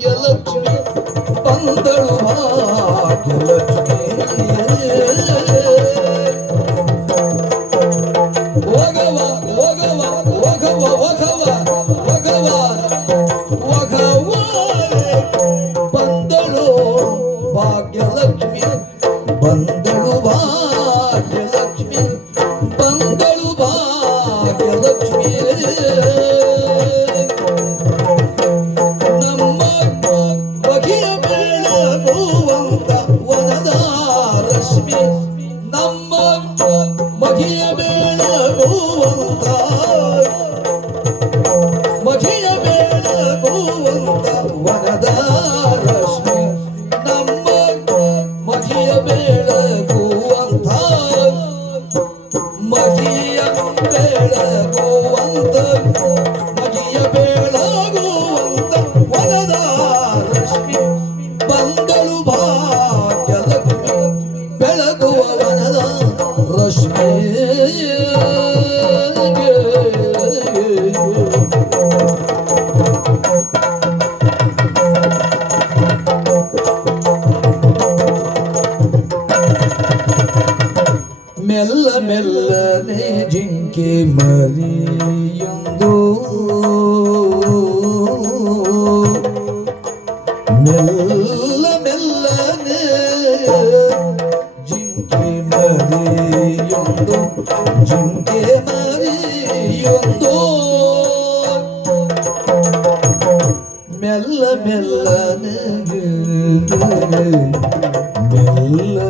you look to me. ಹೂವಂತ ವನದ Rashmi ನಮ್ಮ ಮಗಿಯ ಬೇಳಗುವಂತ ಮಗಿಯ ಬೇಳಗುವಂತ ವನದ ರಶ್ಮಿ ನಮ್ಮ ಮಗಿಯ ಬೇಳಗು ಮೆಲ್ಲ ಮೆಲ್ಲನೆ ಜಿಂಕೆ ಮರಿಯೊಂದು ಮೆಲ್ಲ ಮೆಲ್ಲನೆ ಜಿಂಕೆ ಮರಿಯೊಂದು ಜಿಂಕೆ ಮರಿಯೊಂದು ಮೆಲ್ಲ ಮೆಲ್ಲನೆ ಮೆಲ್ಲ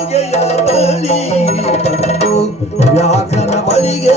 ಬಗೆಯ ಬಳಿ ಬಂದು ವ್ಯಾಸನ ಬಳಿಗೆ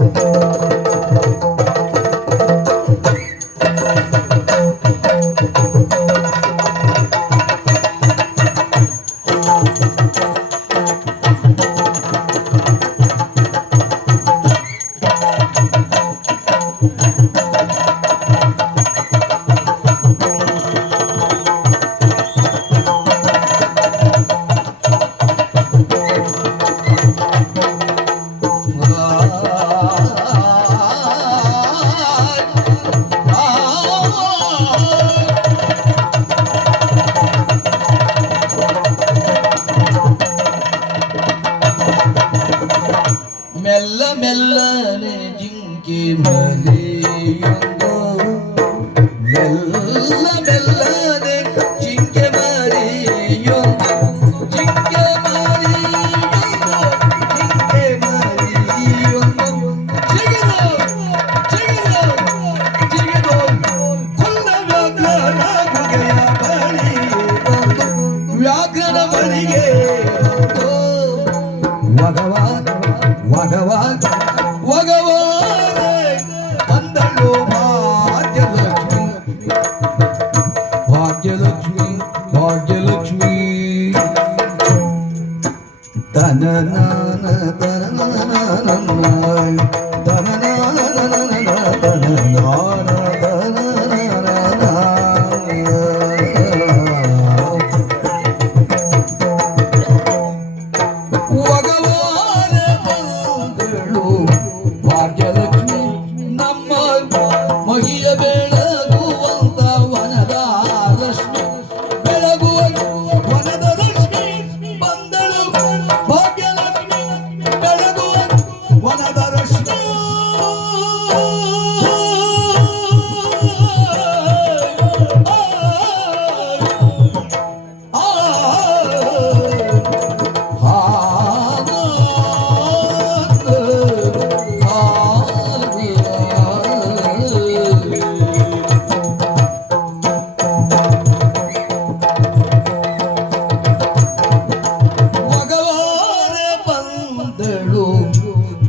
培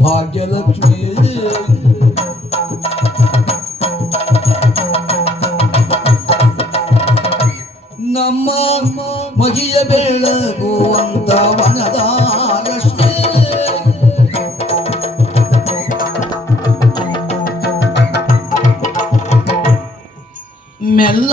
ಭಾಗ್ಯಲಕ್ಷ್ಮಿ. ನಮ್ಮ ಮಗಿಯ ಬೆಳಗುವಂತ ವನದ ರಶ್ಮಿ ಮೆಲ್ಲ